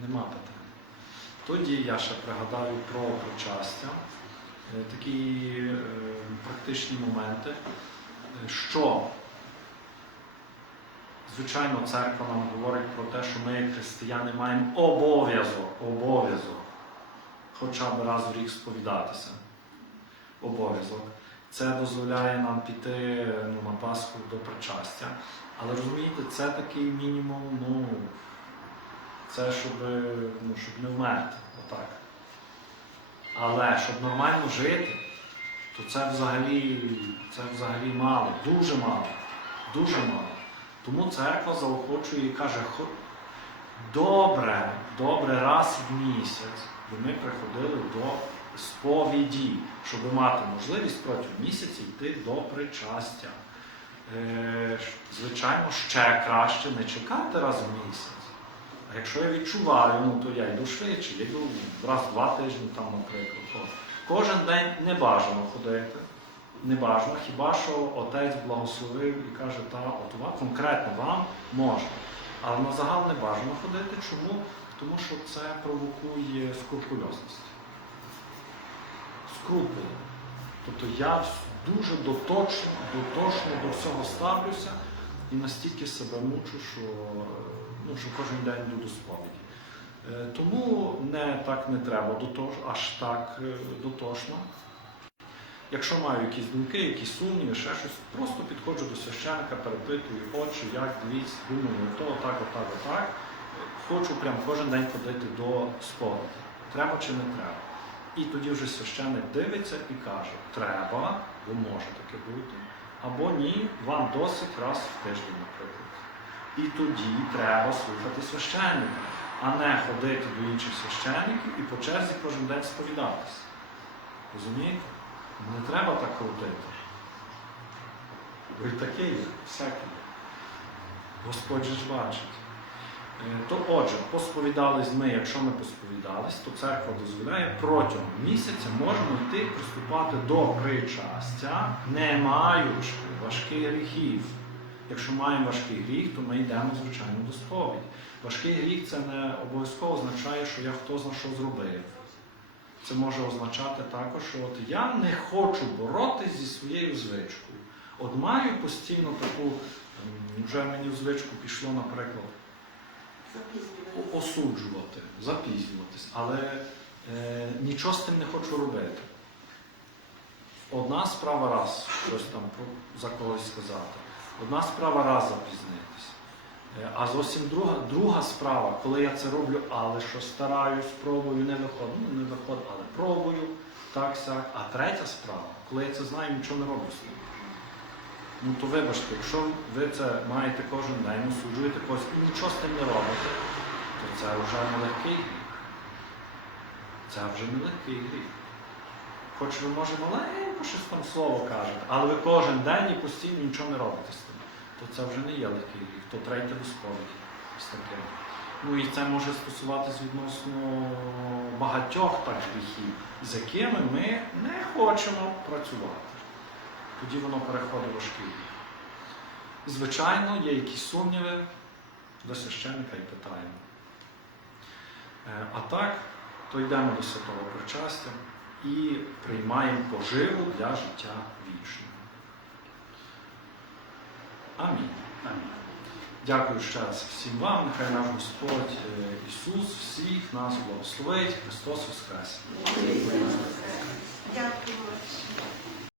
Нема питань. Тоді я ще пригадаю про причастя, е, такі е, практичні моменти, е, що, звичайно, церква нам говорить про те, що ми, християни, маємо обов'язок, обов'язок хоча б раз в рік сповідатися. Обов'язок. Це дозволяє нам піти ну, на Пасху до причастя. Але розумієте, це такий мінімум, ну, це щоб, ну, щоб не вмерти. Отак. Але щоб нормально жити, то це взагалі, це взагалі мало, дуже мало, дуже мало. Тому церква заохочує і каже, добре, добре раз в місяць, би ми приходили до сповіді, щоб мати можливість протягом місяця йти до причастя. Е, звичайно, ще краще не чекати раз в місяць. Якщо я відчуваю, ну то я йду швидше, я йду раз в два тижні, там, наприклад. Кожен день не бажано ходити. Не бажано, хіба що отець благословив і каже, та от вам, конкретно вам можна. Але на загал не бажано ходити. Чому? Тому що це провокує скрупульозність. Скрупули. Тобто я дуже доточно, дотошно до всього ставлюся і настільки себе мучу, що, ну, що кожен день йду до сповіді. Е, Тому не так не треба дотош, аж так е, дотошно. Якщо маю якісь думки, якісь сумніви, ще щось, просто підходжу до священника, перепитую, отче, як дивіться, думаю, то, отак, отак, отак. Хочу прям кожен день ходити до сповіді. Треба чи не треба. І тоді вже священник дивиться і каже, треба, бо може таке бути, або ні, вам досить раз в тиждень, наприклад. І тоді треба слухати священника, а не ходити до інших священників і по черзі кожен день сповідатися. Розумієте? Не треба так крутити. Бо і таке є, всяке. Господь же ж бачить. Е, То отже, посповідались ми, якщо ми посповідались, то церква дозволяє протягом місяця можемо йти приступати до причастя, не маючи важких гріхів. Якщо маємо важкий гріх, то ми йдемо, звичайно, до сповіді. Важкий гріх це не обов'язково означає, що я хто зна що зробив. Це може означати також, що от я не хочу боротися зі своєю звичкою. От маю постійно таку, вже мені в звичку пішло, наприклад, осуджувати, запізнюватись, але е, нічого з тим не хочу робити. Одна справа раз щось там за когось сказати, одна справа раз запізнитись. Е, А зовсім друга, друга справа, коли я це роблю, але що стараюсь, пробую, не виходить, ну не виходить, але пробую, так сяк. А третя справа, коли я це знаю, нічого не роблю з ним. Ну то вибачте, якщо ви це маєте кожен день, осуджуєте когось і нічого з тим не робите, то це вже не легкий гріх. Це вже не легкий гріх. Хоч ви, може, маленько щось там слово кажете, але ви кожен день і постійно нічого не робите з тим, то це вже не є легкий гріх, то третє до сповіді з таким. Ну і це може стосуватись відносно багатьох так гріхів, з якими ми не хочемо працювати. Тоді воно переходить в. Звичайно, є якісь сумніви до священника і питаємо. Е, А так, то йдемо до святого причастя і приймаємо поживу для життя вічного. Амінь. Амінь. Дякую ще раз всім вам. Нехай наш Господь е, Ісус всіх нас благословить. Христос Воскрес!